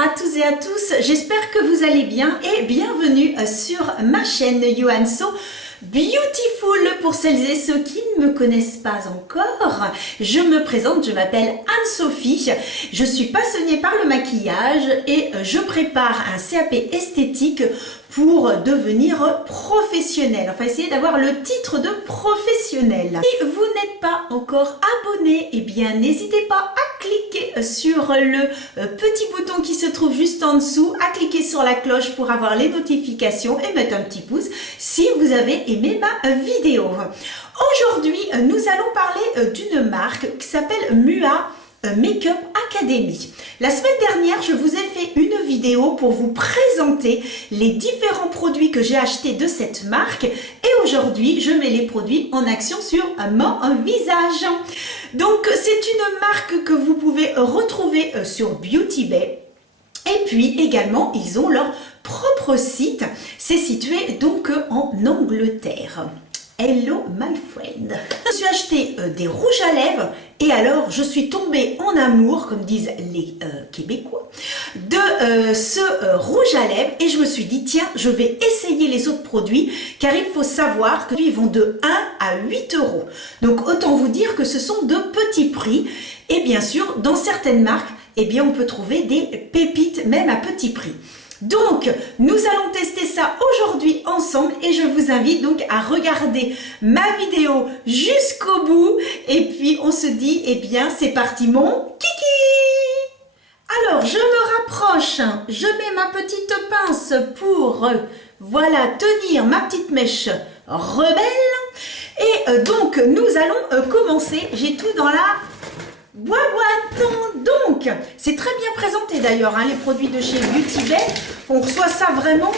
à tous et à tous, j'espère que vous allez bien et bienvenue sur ma chaîne Yoanso Beautiful. Pour celles et ceux qui ne me connaissent pas encore, je me présente, je m'appelle Anne-Sophie, je suis passionnée par le maquillage et je prépare un CAP esthétique pour devenir professionnel, enfin essayer d'avoir le titre de professionnel. Si vous n'êtes pas encore abonné, eh bien n'hésitez pas à cliquer sur le petit bouton qui se trouve juste en dessous, à cliquer sur la cloche pour avoir les notifications et mettre un petit pouce si vous avez aimé ma vidéo. Aujourd'hui, nous allons parler d'une marque qui s'appelle Mua Makeup Academy. La semaine dernière, je vous ai fait une vidéo pour vous présenter les différents produits que j'ai achetés de cette marque et aujourd'hui, je mets les produits en action sur mon visage. Donc, c'est une marque que vous pouvez retrouver sur Beauty Bay. Et puis également, ils ont leur propre site. C'est situé donc en Angleterre. Hello my friend. Je me suis acheté des rouges à lèvres et alors je suis tombée en amour, comme disent les Québécois, de ce rouge à lèvres et je me suis dit tiens, je vais essayer les autres produits car il faut savoir qu'ils vont de 1 à 8 euros. Donc autant vous dire que ce sont de petits prix et bien sûr dans certaines marques, eh bien on peut trouver des pépites même à petit prix. Donc, nous allons tester ça aujourd'hui ensemble et je vous invite donc à regarder ma vidéo jusqu'au bout et puis on se dit, eh bien, c'est parti mon kiki! Alors, je me rapproche, je mets ma petite pince pour, voilà, tenir ma petite mèche rebelle et donc, nous allons commencer, j'ai tout dans la boîte. Donc, c'est très bien présenté d'ailleurs, hein, les produits de chez Beauty Bay. On reçoit ça vraiment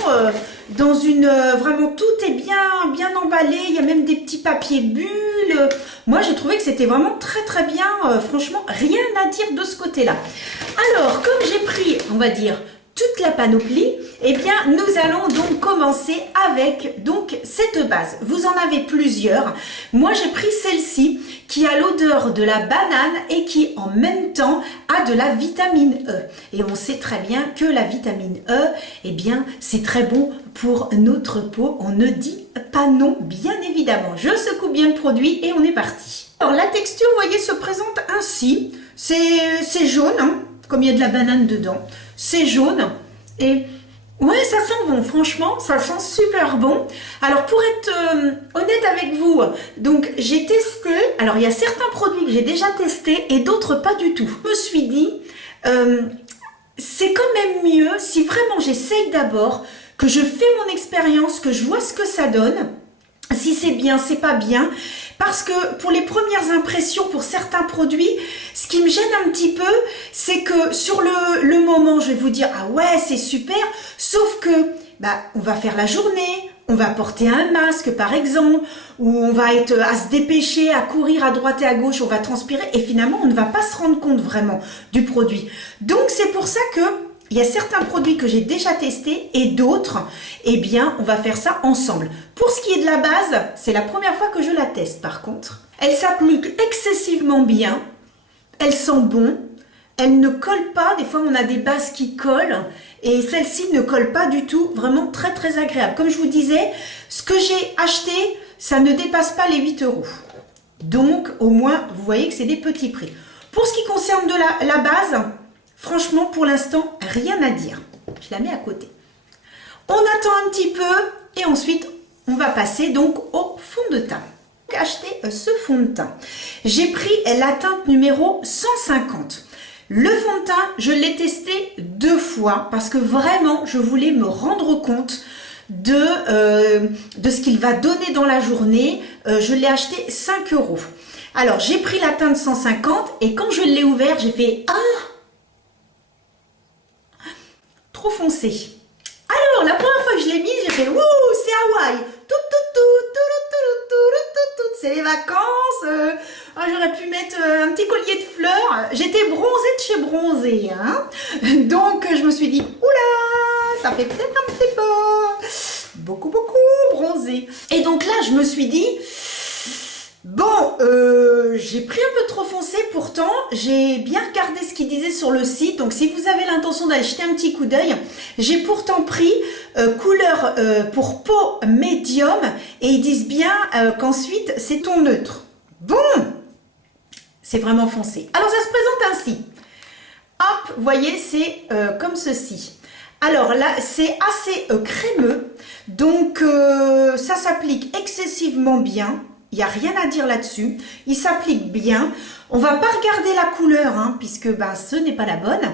dans une... vraiment, tout est bien emballé. Il y a même des petits papiers bulles. Moi, j'ai trouvé que c'était vraiment très bien. Franchement, rien à dire de ce côté-là. Alors, comme j'ai pris, on va dire, toute la panoplie, eh bien, nous allons donc commencer avec donc cette base. Vous en avez plusieurs. Moi, j'ai pris celle-ci qui a l'odeur de la banane et qui, en même temps, a de la vitamine E. Et on sait très bien que la vitamine E, eh bien, c'est très bon pour notre peau. On ne dit pas non, bien évidemment. Je secoue bien le produit et on est parti. Alors, la texture, vous voyez, se présente ainsi. C'est jaune, hein, comme il y a de la banane dedans. C'est jaune et ouais, ça sent bon, franchement, ça sent super bon. Alors pour être honnête avec vous, donc j'ai testé, alors il y a certains produits que j'ai déjà testés et d'autres pas du tout. Je me suis dit, c'est quand même mieux si vraiment j'essaye d'abord, que je fais mon expérience, que je vois ce que ça donne. Si c'est bien, c'est pas bien. Parce que pour les premières impressions, pour certains produits, ce qui me gêne un petit peu, c'est que sur le moment, je vais vous dire, ah ouais, c'est super, sauf que, bah, on va faire la journée, on va porter un masque par exemple, ou on va être à se dépêcher, à courir à droite et à gauche, on va transpirer, et finalement, on ne va pas se rendre compte vraiment du produit. Donc, c'est pour ça que il y a certains produits que j'ai déjà testés et d'autres, eh bien, on va faire ça ensemble. Pour ce qui est de la base, c'est la première fois que je la teste par contre. Elle s'applique excessivement bien, elle sent bon, elle ne colle pas, des fois on a des bases qui collent et celle-ci ne colle pas du tout, vraiment très agréable. Comme je vous disais, ce que j'ai acheté, ça ne dépasse pas les 8 euros. Donc, au moins, vous voyez que c'est des petits prix. Pour ce qui concerne de la base, franchement, pour l'instant, rien à dire. Je la mets à côté. On attend un petit peu et ensuite, on va passer donc au fond de teint. Acheter ce fond de teint. J'ai pris la teinte numéro 150. Le fond de teint, je l'ai testé 2 fois parce que vraiment, je voulais me rendre compte de ce qu'il va donner dans la journée. Je l'ai acheté 5 euros. Alors, j'ai pris la teinte 150 et quand je l'ai ouvert, j'ai fait « Ah !» Trop foncé. Alors, la première fois que je l'ai mis, j'ai fait « Wouh, c'est Hawaï !» C'est les vacances. J'aurais pu mettre un petit collier de fleurs. J'étais bronzée de chez bronzée. Hein. Donc, je me suis dit « Oula, ça fait peut-être un petit peu beaucoup bronzé. » Et donc là, je me suis dit « Bon, j'ai pris un peu trop foncé, pourtant j'ai bien regardé ce qu'ils disaient sur le site, donc si vous avez l'intention d'aller jeter un petit coup d'œil, j'ai pourtant pris couleur pour peau médium et ils disent bien qu'ensuite c'est ton neutre. Bon, c'est vraiment foncé. Alors ça se présente ainsi. Hop, vous voyez, c'est comme ceci. Alors là, c'est assez crémeux, donc ça s'applique excessivement bien. Il n'y a rien à dire là-dessus. Il s'applique bien. On va pas regarder la couleur, hein, puisque ben, ce n'est pas la bonne.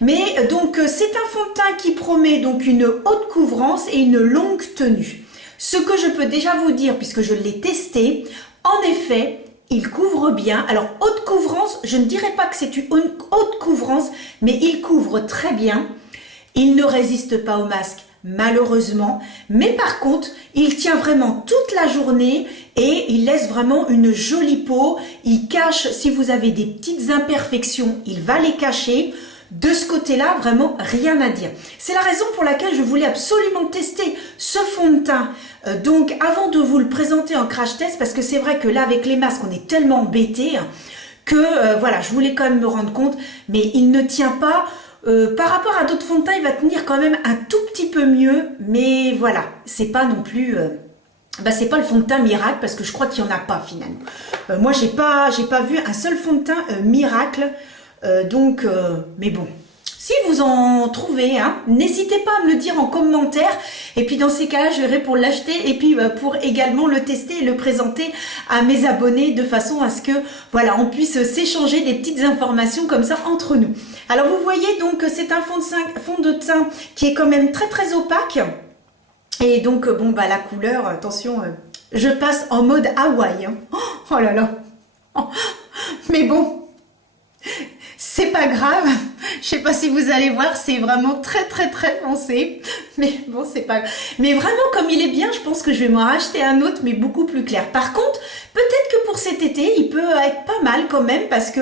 Mais donc, c'est un fond de teint qui promet donc une haute couvrance et une longue tenue. Ce que je peux déjà vous dire, puisque je l'ai testé, en effet, il couvre bien. Alors, haute couvrance, je ne dirais pas que c'est une haute couvrance, mais il couvre très bien. Il ne résiste pas au masque, malheureusement, mais par contre, il tient vraiment toute la journée et il laisse vraiment une jolie peau. Il cache, si vous avez des petites imperfections, il va les cacher. De ce côté-là, vraiment rien à dire. C'est la raison pour laquelle je voulais absolument tester ce fond de teint. Donc, avant de vous le présenter en crash test, parce que c'est vrai que là, avec les masques, on est tellement embêtés que, voilà, je voulais quand même me rendre compte, mais il ne tient pas. Par rapport à d'autres fonds de teint, il va tenir quand même un tout petit peu mieux, mais voilà, c'est pas non plus, c'est pas le fond de teint miracle parce que je crois qu'il y en a pas finalement. Moi, j'ai pas vu un seul fond de teint miracle, mais bon. Si vous en trouvez, hein, n'hésitez pas à me le dire en commentaire. Et puis dans ces cas-là, je verrai pour l'acheter et puis pour également le tester et le présenter à mes abonnés de façon à ce que voilà, on puisse s'échanger des petites informations comme ça entre nous. Alors vous voyez donc c'est un fond de teint qui est quand même très très opaque. Et donc bon bah la couleur, attention, je passe en mode Hawaï. Hein. Oh là là. Oh. Mais bon, c'est pas grave. Je sais pas si vous allez voir, c'est vraiment très très très foncé. Mais bon, c'est pas grave. Mais vraiment, comme il est bien, je pense que je vais m'en racheter un autre, mais beaucoup plus clair. Par contre, peut-être que pour cet été, il peut être pas mal quand même, parce que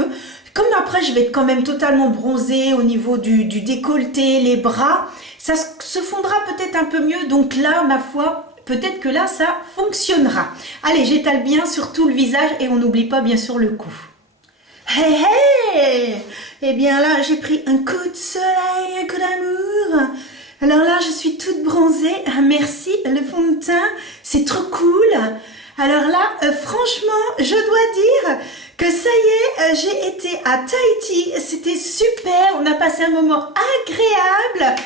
comme après, je vais être quand même totalement bronzée au niveau du décolleté, les bras, ça se fondra peut-être un peu mieux. Donc là, ma foi, peut-être que là, ça fonctionnera. Allez, j'étale bien sur tout le visage et on n'oublie pas bien sûr le cou. Hey hey! Eh bien là, j'ai pris un coup de soleil, un coup d'amour. Alors là, je suis toute bronzée. Merci, le fond de teint, c'est trop cool. Alors là, franchement, je dois dire que ça y est, j'ai été à Tahiti. C'était super, on a passé un moment agréable.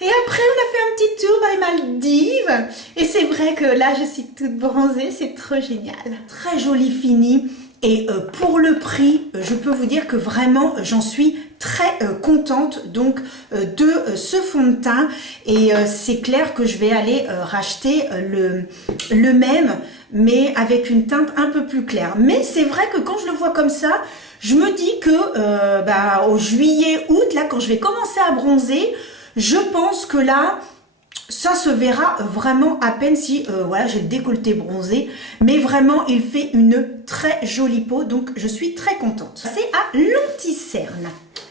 Et après, on a fait un petit tour dans les Maldives. Et c'est vrai que là, je suis toute bronzée, c'est trop génial. Très joli fini. Et pour le prix, je peux vous dire que vraiment, j'en suis très contente donc de ce fond de teint. Et c'est clair que je vais aller racheter le même, mais avec une teinte un peu plus claire. Mais c'est vrai que quand je le vois comme ça, je me dis que au juillet, août, là, quand je vais commencer à bronzer, je pense que là, ça se verra vraiment à peine si voilà, j'ai le décolleté bronzé, mais vraiment il fait une très jolie peau, donc je suis très contente. C'est à l'anti-cerne.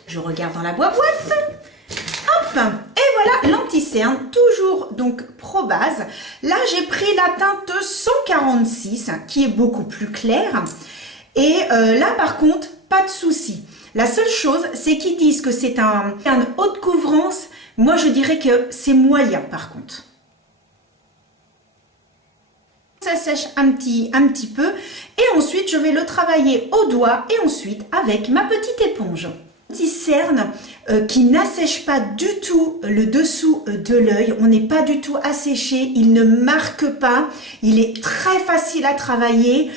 Je regarde dans la boîte. Hop, et voilà l'anti-cerne, toujours donc Pro Base. Là j'ai pris la teinte 146 qui est beaucoup plus claire. Et là par contre, pas de souci. La seule chose, c'est qu'ils disent que c'est un haute couvrance. Moi, je dirais que c'est moyen, par contre. Ça sèche un petit peu. Et ensuite, je vais le travailler au doigt et ensuite avec ma petite éponge. Petit cerne qui n'assèche pas du tout le dessous de l'œil. On n'est pas du tout asséché. Il ne marque pas. Il est très facile à travailler.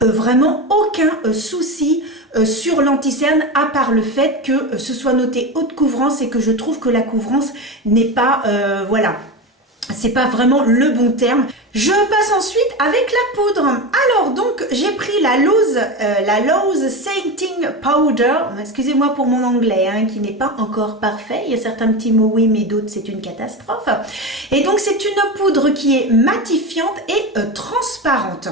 Vraiment aucun souci sur l'anti-cerne, à part le fait que ce soit noté haute couvrance et que je trouve que la couvrance n'est pas, voilà, c'est pas vraiment le bon terme. Je passe ensuite avec la poudre. Alors donc j'ai pris la Loose Setting Powder. Excusez-moi pour mon anglais hein, qui n'est pas encore parfait. Il y a certains petits mots oui mais d'autres c'est une catastrophe. Et donc c'est une poudre qui est matifiante et transparente.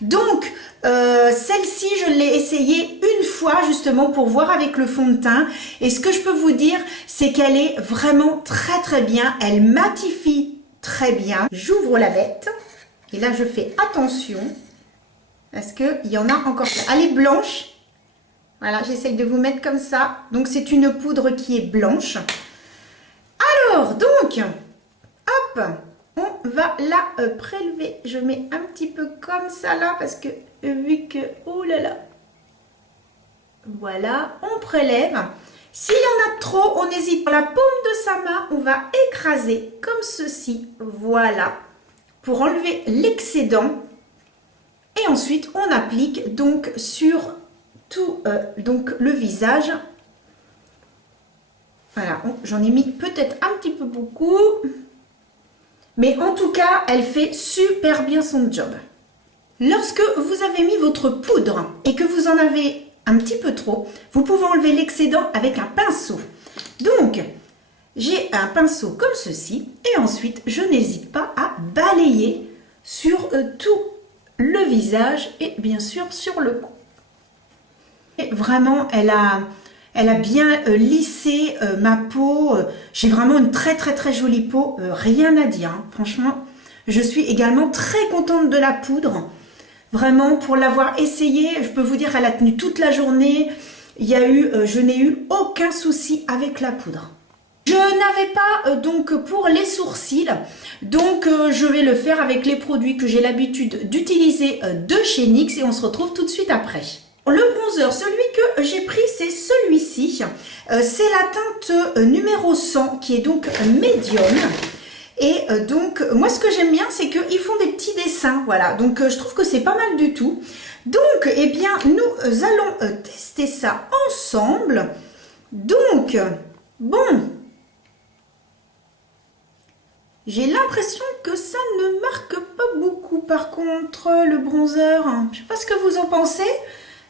Donc celle-ci je l'ai essayée une fois justement pour voir avec le fond de teint. Et ce que je peux vous dire c'est qu'elle est vraiment très très bien. Elle matifie très bien. J'ouvre la bête et là je fais attention. parce qu'il y en a encore plein. Elle est blanche. Voilà, j'essaye de vous mettre comme ça. Donc, c'est une poudre qui est blanche. Alors, donc, hop, on va la prélever. Je mets un petit peu comme ça là, parce que vu que, oh là là, voilà, on prélève. S'il y en a trop, on hésite. La paume de sa main, on va écraser comme ceci, voilà, pour enlever l'excédent. Et ensuite, on applique donc sur tout donc le visage. Voilà, j'en ai mis peut-être un petit peu beaucoup. Mais en tout cas, elle fait super bien son job. Lorsque vous avez mis votre poudre et que vous en avez un petit peu trop, vous pouvez enlever l'excédent avec un pinceau. Donc, j'ai un pinceau comme ceci et ensuite, je n'hésite pas à balayer sur tout le visage et bien sûr sur le cou. Et vraiment, elle a bien lissé ma peau. J'ai vraiment une très jolie peau, rien à dire. Hein. Franchement, je suis également très contente de la poudre. Vraiment, pour l'avoir essayée, je peux vous dire qu'elle a tenu toute la journée. Je n'ai eu aucun souci avec la poudre. Je n'avais pas donc pour les sourcils, donc je vais le faire avec les produits que j'ai l'habitude d'utiliser de chez NYX et on se retrouve tout de suite après. Le bronzer, celui que j'ai pris, c'est celui-ci. C'est la teinte numéro 100 qui est donc médium. Et donc, moi ce que j'aime bien, c'est qu'ils font des petits dessins. Voilà, donc je trouve que c'est pas mal du tout. Donc, eh bien, nous allons tester ça ensemble. Donc, bon, j'ai l'impression que ça ne marque pas beaucoup par contre, le bronzer. Je sais pas ce que vous en pensez.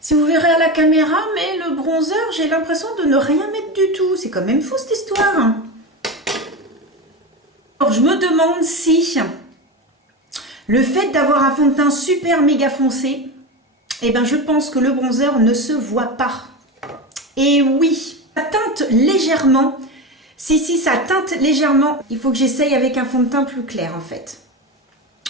Si vous verrez à la caméra, mais le bronzer, j'ai l'impression de ne rien mettre du tout. C'est quand même fou cette histoire. Alors, je me demande si le fait d'avoir un fond de teint super méga foncé, eh ben, je pense que le bronzer ne se voit pas. Et oui, ça teinte légèrement. Si, ça teinte légèrement. Il faut que j'essaye avec un fond de teint plus clair en fait.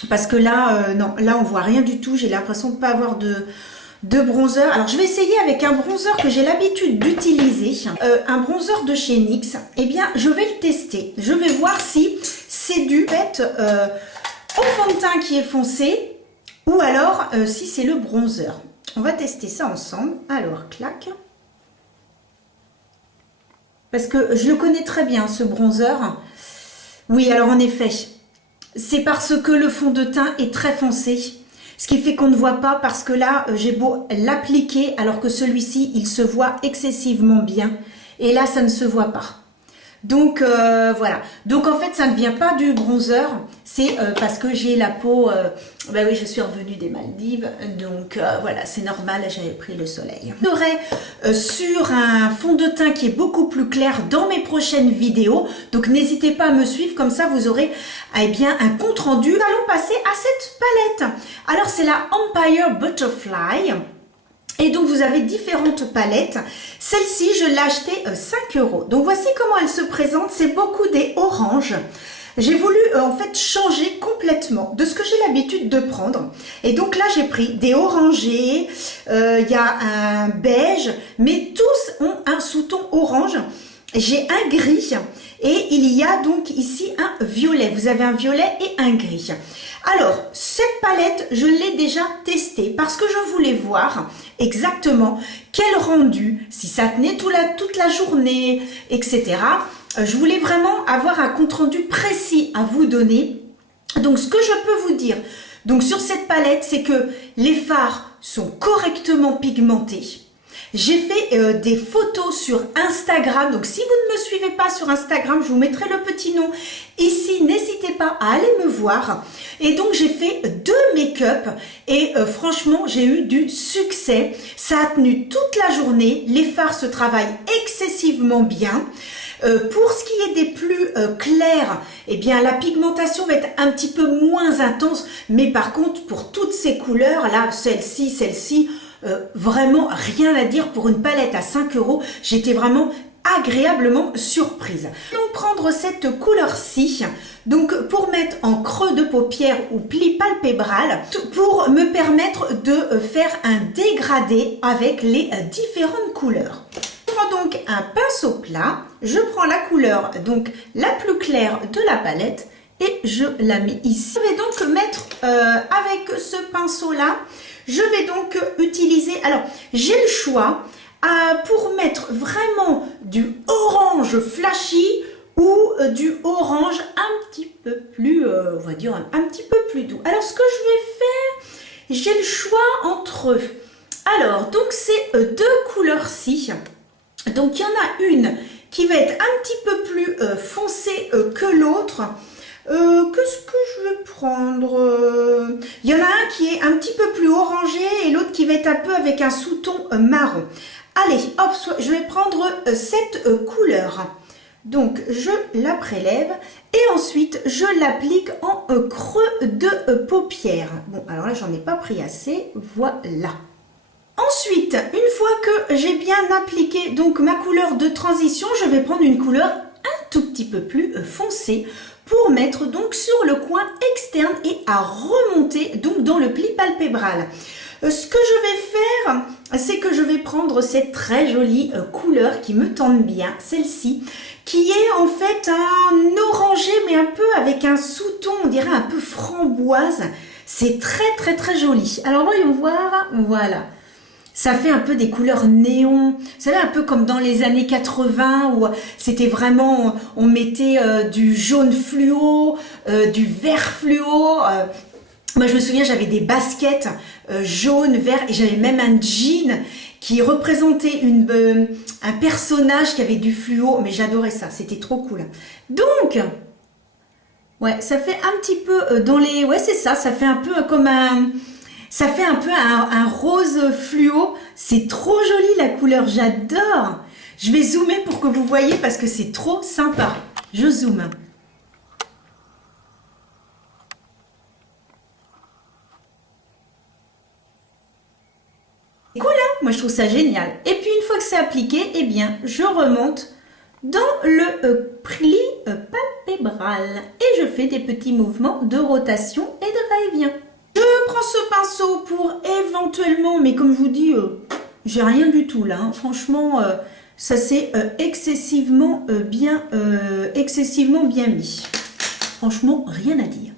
Parce que là, non, là on voit rien du tout. J'ai l'impression de ne pas avoir de bronzer. Alors je vais essayer avec un bronzer que j'ai l'habitude d'utiliser, un bronzer de chez NYX. Eh bien je vais le tester, je vais voir si c'est dû fait au fond de teint qui est foncé ou alors si c'est le bronzer. On va tester ça ensemble. Alors clac, parce que je le connais très bien ce bronzer. Oui, alors en effet, c'est parce que le fond de teint est très foncé. Ce qui fait qu'on ne voit pas parce que là, j'ai beau l'appliquer alors que celui-ci, il se voit excessivement bien. Et là, ça ne se voit pas. Donc, voilà. Donc, en fait, ça ne vient pas du bronzer. C'est parce que j'ai la peau... bah oui, je suis revenue des Maldives. Donc, voilà, c'est normal, j'avais pris le soleil. Je serai sur un fond de teint qui est beaucoup plus clair dans mes prochaines vidéos. Donc, n'hésitez pas à me suivre. Comme ça, vous aurez eh bien, un compte rendu. Nous allons passer à cette palette. Alors, c'est la Empire Butterfly. Et donc, vous avez différentes palettes. Celle-ci, je l'ai achetée 5 €. Donc, voici comment elle se présente. C'est beaucoup des oranges. J'ai voulu, en fait, changer complètement de ce que j'ai l'habitude de prendre. Et donc, là, j'ai pris des orangés. Il y a un beige. Mais tous ont un sous-ton orange. J'ai un gris. Et il y a donc ici un violet. Vous avez un violet et un gris. Alors, cette palette, je l'ai déjà testée parce que je voulais voir exactement quel rendu, si ça tenait toute la journée, etc. Je voulais vraiment avoir un compte rendu précis à vous donner. Donc, ce que je peux vous dire donc sur cette palette, c'est que les fards sont correctement pigmentés. J'ai fait des photos sur Instagram, donc si vous ne me suivez pas sur Instagram, je vous mettrai le petit nom ici, n'hésitez pas à aller me voir. Et donc j'ai fait 2 make-up et franchement j'ai eu du succès, ça a tenu toute la journée, les fards se travaillent excessivement bien. Pour ce qui est des plus clairs, eh bien la pigmentation va être un petit peu moins intense, mais par contre pour toutes ces couleurs, là, celle-ci, vraiment rien à dire pour une palette à 5 €. J'étais vraiment agréablement surprise. Donc prendre cette couleur-ci, donc pour mettre en creux de paupière ou pli palpébral, pour me permettre de faire un dégradé avec les différentes couleurs. Je prends donc un pinceau plat, je prends la couleur donc la plus claire de la palette et je la mets ici. Je vais donc mettre avec ce pinceau là, je vais donc utiliser, alors j'ai le choix pour mettre vraiment du orange flashy ou du orange un petit peu plus, on va dire un petit peu plus doux. Alors ce que je vais faire, j'ai le choix entre eux. Alors donc c'est deux couleurs-ci. Donc il y en a une qui va être un petit peu plus foncée que l'autre. Qu'est-ce que je vais prendre? Il y en a un qui est un petit peu plus orangé et l'autre qui va être un peu avec un sous-ton marron. Allez, hop, je vais prendre cette couleur. Donc, je la prélève et ensuite, je l'applique en creux de paupière. Bon, alors là, j'en ai pas pris assez. Voilà. Ensuite, une fois que j'ai bien appliqué donc ma couleur de transition, je vais prendre une couleur un tout petit peu plus foncée pour mettre donc sur le coin externe et à remonter donc dans le pli palpébral. Ce que je vais faire, c'est que je vais prendre cette très jolie couleur qui me tente bien, celle-ci, qui est en fait un orangé mais un peu avec un sous-ton, on dirait un peu framboise. C'est très joli. Alors voyons voir, voilà. Ça fait un peu des couleurs néon, vous savez, un peu comme dans les années 80 où c'était vraiment, on mettait du jaune fluo, du vert fluo. Moi, je me souviens, j'avais des baskets jaunes, verts et j'avais même un jean qui représentait un personnage qui avait du fluo. Mais j'adorais ça, c'était trop cool. Donc, ouais, ça fait un petit peu dans les... Ouais, c'est ça, ça fait un peu comme un... Ça fait un peu un rose fluo. C'est trop joli la couleur, j'adore. Je vais zoomer pour que vous voyez parce que c'est trop sympa. Je zoome. C'est cool, hein? Moi, je trouve ça génial. Et puis, une fois que c'est appliqué, eh bien, je remonte dans le pli palpébral. Et je fais des petits mouvements de rotation et de va-et-vient. Je prends ce pinceau pour éventuellement, mais comme je vous dis, j'ai rien du tout là. Hein. Franchement, ça c'est excessivement bien mis. Franchement, rien à dire.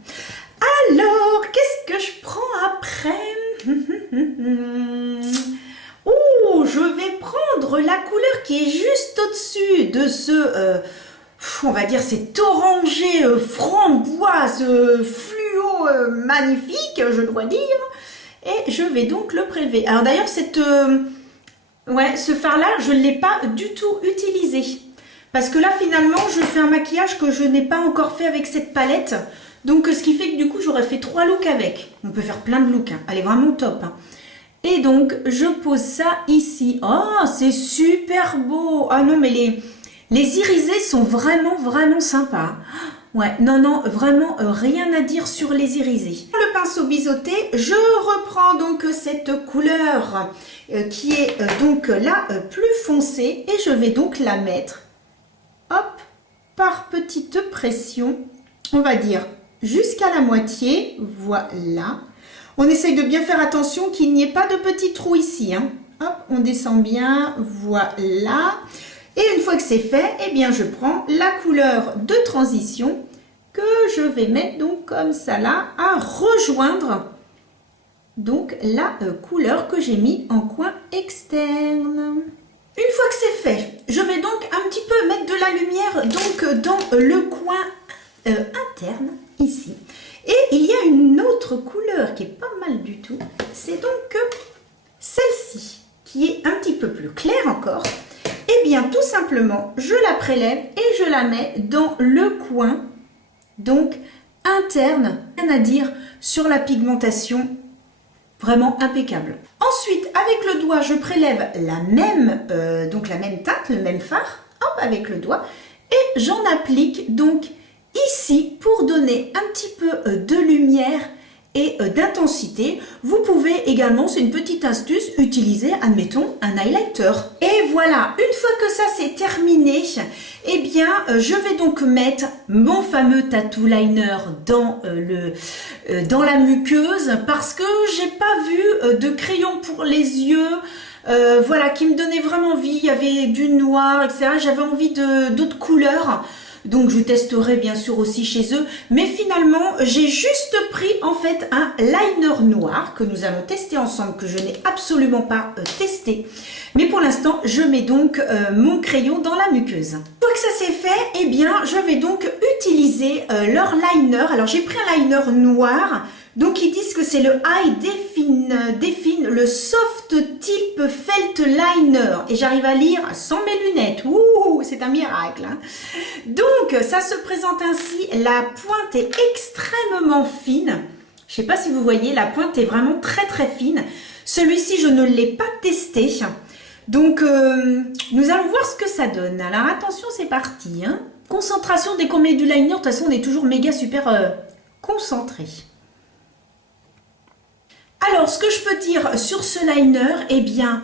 Alors, qu'est-ce que je prends après? Oh, je vais prendre la couleur qui est juste au-dessus de ce, on va dire, cet orangé framboise fluo magnifique, je dois dire. Et je vais donc le prélever. Alors d'ailleurs, ce fard-là, je ne l'ai pas du tout utilisé. Parce que là, finalement, je fais un maquillage que je n'ai pas encore fait avec cette palette. Donc, ce qui fait que du coup, j'aurais fait 3 looks avec. On peut faire plein de looks. Hein. Elle est vraiment top. Hein. Et donc, je pose ça ici. Oh, c'est super beau. Ah non, mais les irisés sont vraiment sympas. Ouais, non, vraiment rien à dire sur les irisés. Le pinceau biseauté, je reprends donc cette couleur qui est donc la plus foncée et je vais donc la mettre, hop, par petite pression, on va dire jusqu'à la moitié, voilà. On essaye de bien faire attention qu'il n'y ait pas de petits trous ici, hein. Hop, on descend bien, voilà. Et une fois que c'est fait, eh bien je prends la couleur de transition que je vais mettre donc comme ça là à rejoindre donc la couleur que j'ai mis en coin externe. Une fois que c'est fait, je vais donc un petit peu mettre de la lumière donc dans le coin interne ici. Et il y a une autre couleur qui est pas mal du tout. C'est donc celle-ci qui est un petit peu plus claire encore. Eh bien, tout simplement, je la prélève et je la mets dans le coin, donc interne, rien à dire sur la pigmentation, vraiment impeccable. Ensuite, avec le doigt, je prélève la même teinte, le même fard, hop, avec le doigt, et j'en applique donc ici pour donner un petit peu de lumière et d'intensité. Vous pouvez également, c'est une petite astuce, utiliser, admettons, un highlighter. Et voilà, une fois que ça c'est terminé, eh bien, je vais donc mettre mon fameux tattoo liner dans la muqueuse parce que j'ai pas vu de crayon pour les yeux. Voilà, qui me donnait vraiment envie. Il y avait du noir, etc. J'avais envie d'autres couleurs. Donc je testerai bien sûr aussi chez eux. Mais finalement, j'ai juste pris en fait un liner noir que nous allons tester ensemble, que je n'ai absolument pas testé. Mais pour l'instant, je mets donc mon crayon dans la muqueuse. Une fois que ça c'est fait, eh bien, je vais donc utiliser leur liner. Alors j'ai pris un liner noir. Donc ils disent que c'est le High Define, le Soft Tip Felt Liner. Et j'arrive à lire sans mes lunettes. Ouh, c'est un miracle. Hein. Donc ça se présente ainsi. La pointe est extrêmement fine. Je ne sais pas si vous voyez, la pointe est vraiment très très fine. Celui-ci, je ne l'ai pas testé. Donc nous allons voir ce que ça donne. Alors attention, c'est parti. Hein. Concentration dès qu'on met du liner. De toute façon, on est toujours méga super concentré. Alors, ce que je peux dire sur ce liner, eh bien,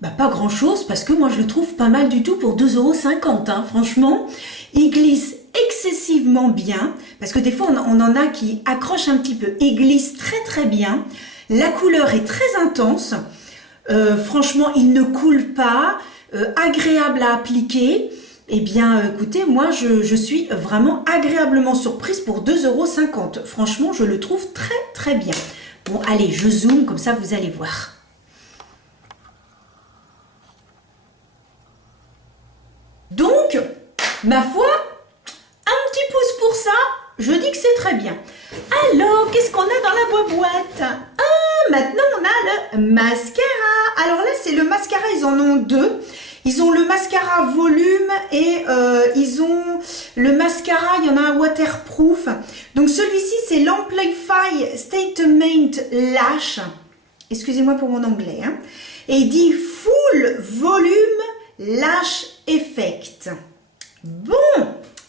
pas grand chose parce que moi je le trouve pas mal du tout pour 2,50 €. Hein. Franchement, il glisse excessivement bien parce que des fois on en a qui accrochent un petit peu. Il glisse très très bien. La couleur est très intense. Franchement, il ne coule pas. Agréable à appliquer. Eh bien, écoutez, moi, je suis vraiment agréablement surprise pour 2,50 €. Franchement, je le trouve très, très bien. Bon, allez, je zoome, comme ça, vous allez voir. Donc, ma foi, un petit pouce pour ça, je dis que c'est très bien. Alors, qu'est-ce qu'on a dans la boîte? Ah, maintenant, on a le mascara. Alors là, c'est le mascara, ils en ont deux. Ils ont le mascara volume et ils ont le mascara, il y en a un waterproof. Donc celui-ci, c'est l'Amplify Statement Lash. Excusez-moi pour mon anglais. Hein. Et il dit Full Volume Lash Effect. Bon,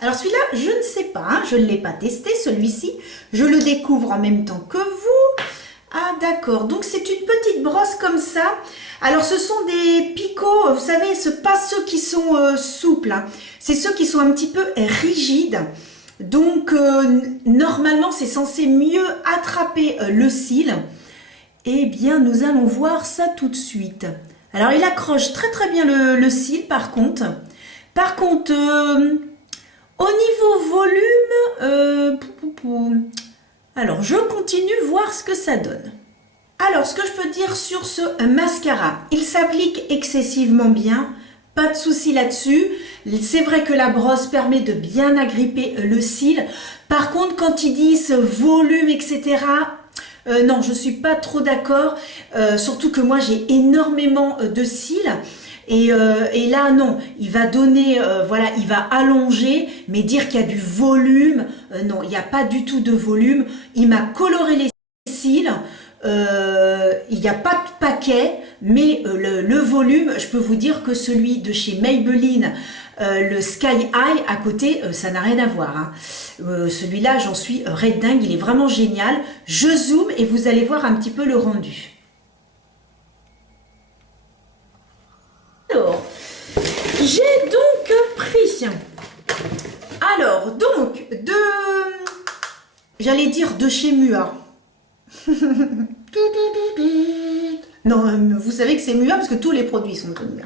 alors celui-là, je ne sais pas, hein, je ne l'ai pas testé celui-ci. Je le découvre en même temps que vous. Ah d'accord, donc c'est une petite brosse comme ça. Alors ce sont des picots, vous savez, ce pas ceux qui sont souples, hein. C'est ceux qui sont un petit peu rigides. Donc normalement c'est censé mieux attraper le cil. Eh bien nous allons voir ça tout de suite. Alors il accroche très très bien le cil par contre. Par contre, au niveau volume, alors je continue voir ce que ça donne. Alors, ce que je peux dire sur ce mascara, il s'applique excessivement bien, pas de souci là-dessus. C'est vrai que la brosse permet de bien agripper le cil. Par contre, quand ils disent volume, etc., non, je suis pas trop d'accord. Surtout que moi, j'ai énormément de cils. Et là, non, il va donner, voilà, il va allonger, mais dire qu'il y a du volume, non, il n'y a pas du tout de volume. Il m'a coloré les cils. Il n'y a pas de paquet, mais le volume, je peux vous dire que celui de chez Maybelline, le Sky High à côté, ça n'a rien à voir. Hein. Celui-là, j'en suis red dingue, il est vraiment génial. Je zoome et vous allez voir un petit peu le rendu. Alors, j'ai donc pris, alors, donc, j'allais dire de chez Mua. Non, vous savez que c'est Mua parce que tous les produits sont de Mua.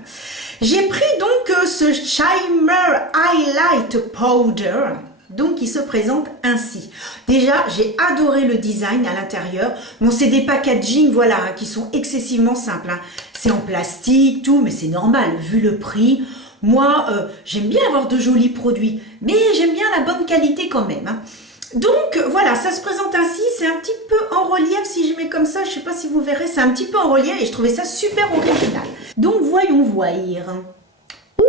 J'ai pris donc ce Shimmer Highlight Powder, donc qui se présente ainsi. Déjà, j'ai adoré le design à l'intérieur. Bon, c'est des packaging, voilà, hein, qui sont excessivement simples. Hein. C'est en plastique, tout, mais c'est normal vu le prix. Moi, j'aime bien avoir de jolis produits, mais j'aime bien la bonne qualité quand même. Hein. Donc voilà, ça se présente ainsi, c'est un petit peu en relief, si je mets comme ça, je ne sais pas si vous verrez, c'est un petit peu en relief et je trouvais ça super original. Donc voyons voir. Ouh,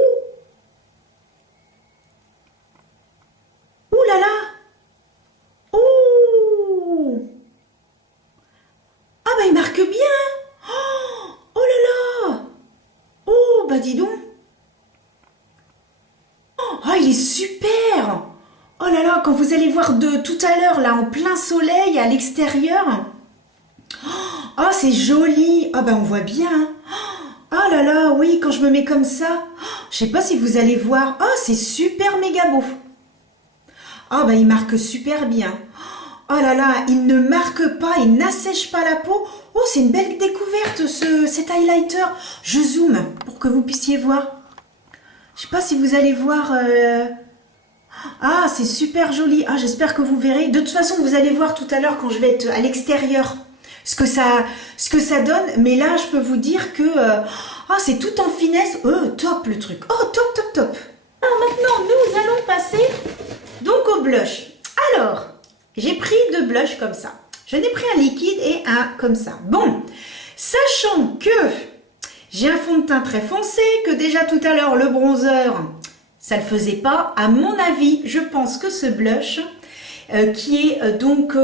ouh là là. Ouh. Ah bah il marque bien. Oh là là. Oh bah dis donc. Oh il est super. Oh là là, quand vous allez voir de tout à l'heure, là, en plein soleil, à l'extérieur. Oh, c'est joli. Ah ben, on voit bien. Oh là là, oui, quand je me mets comme ça. Je sais pas si vous allez voir. Oh, c'est super méga beau. Oh ben, il marque super bien. Oh là là, il ne marque pas, il n'assèche pas la peau. Oh, c'est une belle découverte, cet highlighter. Je zoome pour que vous puissiez voir. Je sais pas si vous allez voir... Ah, c'est super joli. Ah, j'espère que vous verrez. De toute façon, vous allez voir tout à l'heure quand je vais être à l'extérieur ce que ça donne. Mais là, je peux vous dire que c'est tout en finesse. Oh, top le truc. Oh, top, top, top. Alors maintenant, nous allons passer donc au blush. Alors, j'ai pris deux blushs comme ça. Je n'ai pris un liquide et un comme ça. Bon, sachant que j'ai un fond de teint très foncé, que déjà tout à l'heure, le bronzer... ça ne le faisait pas. À mon avis, je pense que ce blush, qui est donc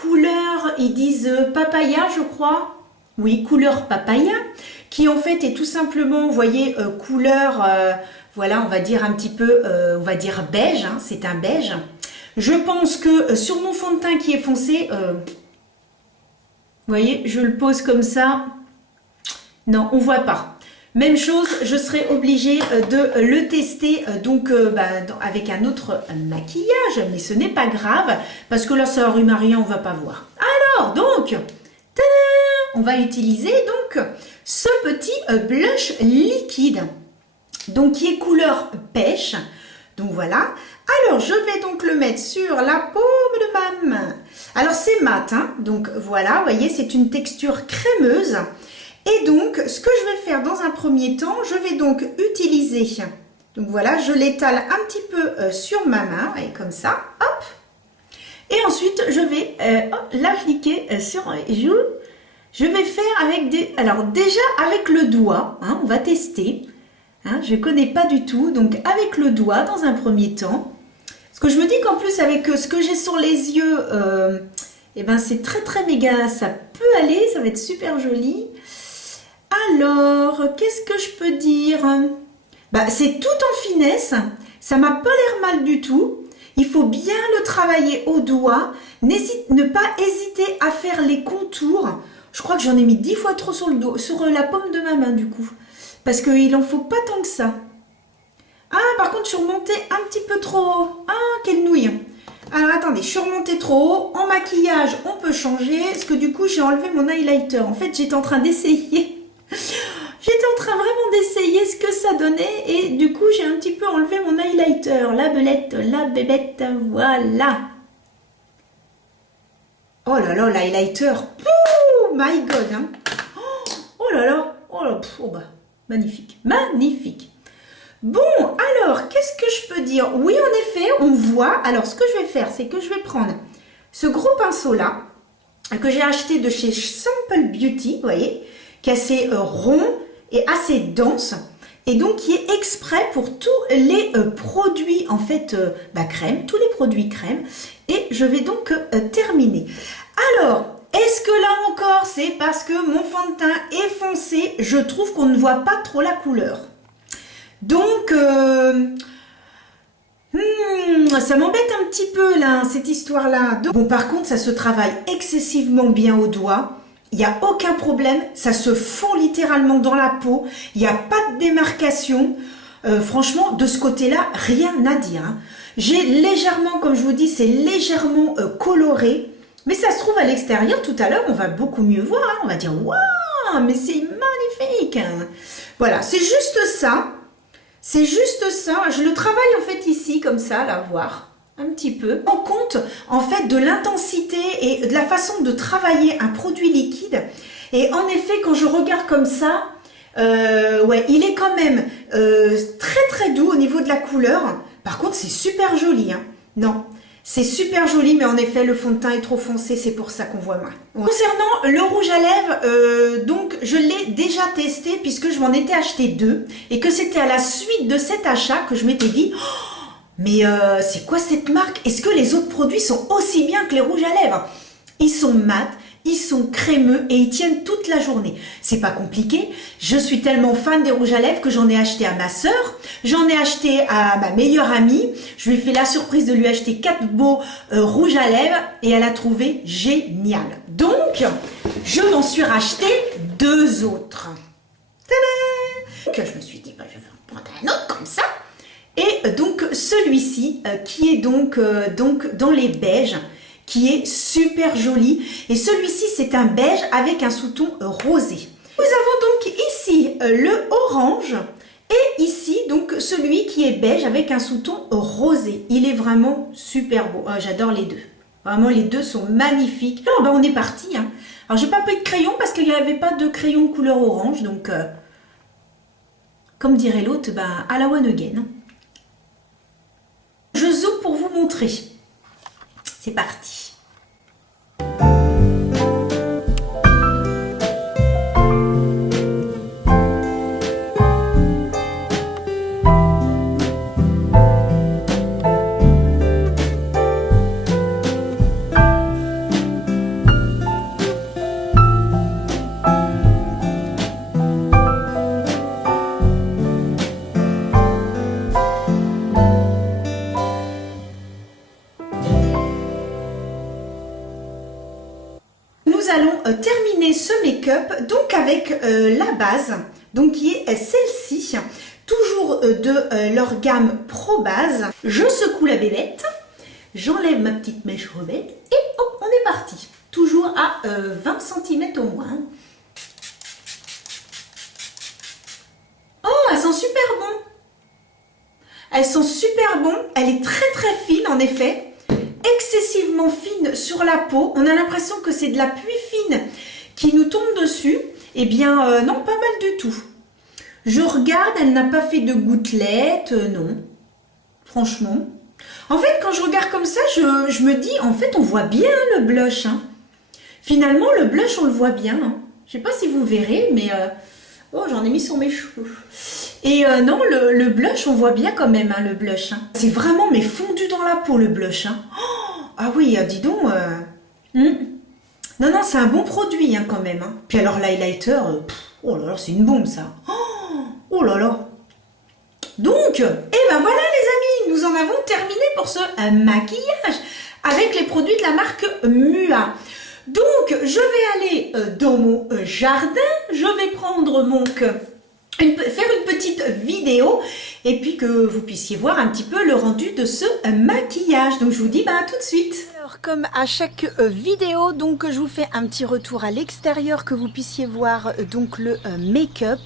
couleur, ils disent papaya, je crois. Oui, couleur papaya, qui en fait est tout simplement, vous voyez, couleur, voilà, on va dire un petit peu, on va dire beige, hein, c'est un beige. Je pense que sur mon fond de teint qui est foncé, vous voyez, je le pose comme ça. Non, on voit pas. Même chose, je serai obligée de le tester donc avec un autre maquillage, mais ce n'est pas grave, parce que là, ça rime à rien, on va pas voir. Alors, donc, tada, on va utiliser donc ce petit blush liquide, donc qui est couleur pêche. Donc voilà. Alors, je vais donc le mettre sur la paume de ma main. Alors, c'est mat, hein, donc voilà, vous voyez, c'est une texture crémeuse. Et donc, ce que je vais faire dans un premier temps, je vais donc utiliser, donc voilà, je l'étale un petit peu sur ma main, et comme ça, hop. Et ensuite, je vais l'appliquer sur les joues. Je vais faire avec alors déjà avec le doigt, hein, on va tester. Hein, je ne connais pas du tout, donc avec le doigt dans un premier temps. Parce que je me dis qu'en plus, avec ce que j'ai sur les yeux, c'est très très méga, ça peut aller, ça va être super joli. Alors, qu'est-ce que je peux dire? C'est tout en finesse, ça m'a pas l'air mal du tout. Il faut bien le travailler au doigt, ne pas hésiter à faire les contours. Je crois que j'en ai mis 10 fois trop sur le dos, sur la paume de ma main du coup. Parce qu'il en faut pas tant que ça. Ah, par contre, je suis remontée un petit peu trop haut. Ah, quelle nouille! Alors, attendez, je suis remontée trop haut. En maquillage, on peut changer. Parce que du coup, j'ai enlevé mon highlighter. En fait, j'étais en train d'essayer. J'étais en train vraiment d'essayer ce que ça donnait. Et du coup, j'ai un petit peu enlevé mon highlighter. La belette, la bébête, voilà. Oh là là, l'highlighter. Oh my god. Hein. Oh là là. Magnifique. Magnifique. Bon, alors, qu'est-ce que je peux dire? Oui, en effet, on voit. Alors, ce que je vais faire, c'est que je vais prendre ce gros pinceau-là, que j'ai acheté de chez Simple Beauty, vous voyez, qui est assez rond et assez dense, et donc qui est exprès pour tous les produits, en fait, crème, tous les produits crème. Et je vais donc terminer. Alors, est-ce que là encore, c'est parce que mon fond de teint est foncé, je trouve qu'on ne voit pas trop la couleur. Donc, ça m'embête un petit peu là, cette histoire-là. Bon, par contre, ça se travaille excessivement bien au doigt. Il n'y a aucun problème, ça se fond littéralement dans la peau. Il n'y a pas de démarcation. Franchement, de ce côté-là, rien à dire. Hein. J'ai légèrement, comme je vous dis, c'est légèrement coloré. Mais ça se trouve à l'extérieur, tout à l'heure, on va beaucoup mieux voir. Hein. On va dire, waouh, mais c'est magnifique. Hein. Voilà, c'est juste ça. C'est juste ça. Je le travaille en fait ici, comme ça, là, voir un petit peu. En compte, en fait, de l'intensité et de la façon de travailler un produit liquide. Et en effet, quand je regarde comme ça, il est quand même très très doux au niveau de la couleur. Par contre, c'est super joli. Hein. Non, c'est super joli, mais en effet, le fond de teint est trop foncé, c'est pour ça qu'on voit mal. Concernant le rouge à lèvres, donc je l'ai déjà testé puisque je m'en étais acheté 2 et que c'était à la suite de cet achat que je m'étais dit mais c'est quoi cette marque? Est-ce que les autres produits sont aussi bien que les rouges à lèvres? Ils sont mat, Ils sont crémeux et ils tiennent toute la journée. C'est pas compliqué. Je suis tellement fan des rouges à lèvres que j'en ai acheté à ma sœur. J'en ai acheté à ma meilleure amie. Je lui ai fait la surprise de lui acheter 4 beaux rouges à lèvres et elle a trouvé génial. Donc, je m'en suis racheté 2 autres. Tadam! Donc, je me suis dit, bah, je vais en prendre un autre comme ça. Et donc, celui-ci, qui est donc dans les beiges, qui est super joli. Et celui-ci, c'est un beige avec un sous-ton rosé. Nous avons donc ici le orange et ici, donc, celui qui est beige avec un sous-ton rosé. Il est vraiment super beau. J'adore les deux. Vraiment, les deux sont magnifiques. Alors, ben, on est parti. Hein. Alors, j'ai pas pris de crayon parce qu'il n'y avait pas de crayon couleur orange. Donc, comme dirait l'autre, ben, à la one again. Je zoome pour vous montrer. C'est parti. Nous allons terminer ce make-up donc avec la base, donc qui est celle-ci, toujours de leur gamme Pro Base. Je secoue la bébête, j'enlève ma petite mèche rebelle et hop, on est parti. Toujours à 20 cm au moins. Oh, elles sont super bon. Elles sont super bon. Elle est très très fine en effet. Excessivement fine sur la peau. On a l'impression que c'est de la pluie fine qui nous tombe dessus. Eh bien, non, pas mal du tout. Je regarde, elle n'a pas fait de gouttelettes, non. Franchement. En fait, quand je regarde comme ça, je me dis, en fait, on voit bien le blush. Hein. Finalement, le blush, on le voit bien. Hein. Je ne sais pas si vous verrez, mais... oh, j'en ai mis sur mes cheveux. Et non, le blush, on voit bien quand même, hein, le blush. Hein. C'est vraiment, mais fondu dans la peau, le blush. Hein. Oh, ah oui, dis donc. Non, non, c'est un bon produit, hein, quand même. Hein. Puis alors, l'highlighter, oh là là, c'est une bombe, ça. Oh là là. Donc, eh ben voilà, les amis, nous en avons terminé pour ce maquillage avec les produits de la marque Mua. Donc, je vais aller dans mon jardin, je vais prendre faire une petite vidéo et puis que vous puissiez voir un petit peu le rendu de ce maquillage. Donc, je vous dis à tout de suite. Alors, comme à chaque vidéo, donc je vous fais un petit retour à l'extérieur que vous puissiez voir donc le make-up.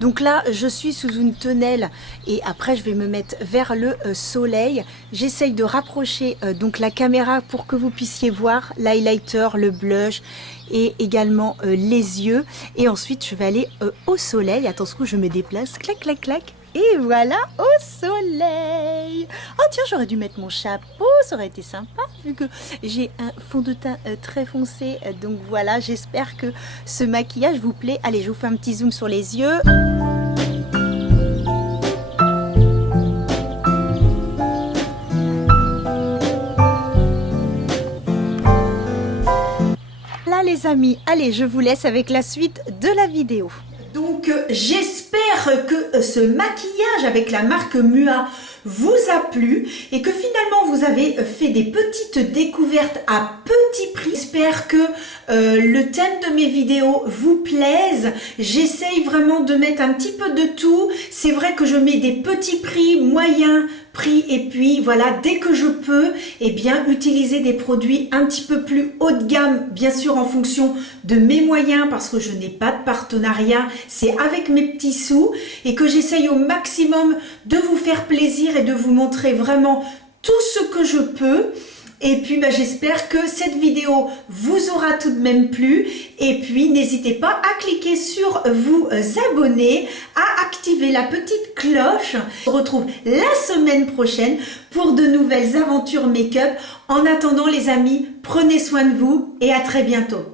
Donc là, je suis sous une tonnelle et après, je vais me mettre vers le soleil. J'essaye de rapprocher donc la caméra pour que vous puissiez voir l'highlighter, le blush et également les yeux. Et ensuite, je vais aller au soleil. Attention, je me déplace. Clac, clac, clac. Et voilà, au soleil. Oh tiens, j'aurais dû mettre mon chapeau, ça aurait été sympa vu que j'ai un fond de teint très foncé. Donc voilà, j'espère que ce maquillage vous plaît. Allez, je vous fais un petit zoom sur les yeux. Là les amis, allez, je vous laisse avec la suite de la vidéo. Donc j'espère que ce maquillage avec la marque Mua vous a plu et que finalement vous avez fait des petites découvertes à petit prix. J'espère que le thème de mes vidéos vous plaise. J'essaye vraiment de mettre un petit peu de tout. C'est vrai que je mets des petits prix, moyens prix et puis voilà, dès que je peux, eh bien utiliser des produits un petit peu plus haut de gamme, bien sûr en fonction de mes moyens parce que je n'ai pas de partenariat, c'est avec mes petits sous et que j'essaye au maximum de vous faire plaisir et de vous montrer vraiment tout ce que je peux. Et puis j'espère que cette vidéo vous aura tout de même plu. Et puis n'hésitez pas à cliquer sur vous abonner, à activer la petite cloche. On se retrouve la semaine prochaine pour de nouvelles aventures make-up. En attendant les amis, prenez soin de vous et à très bientôt.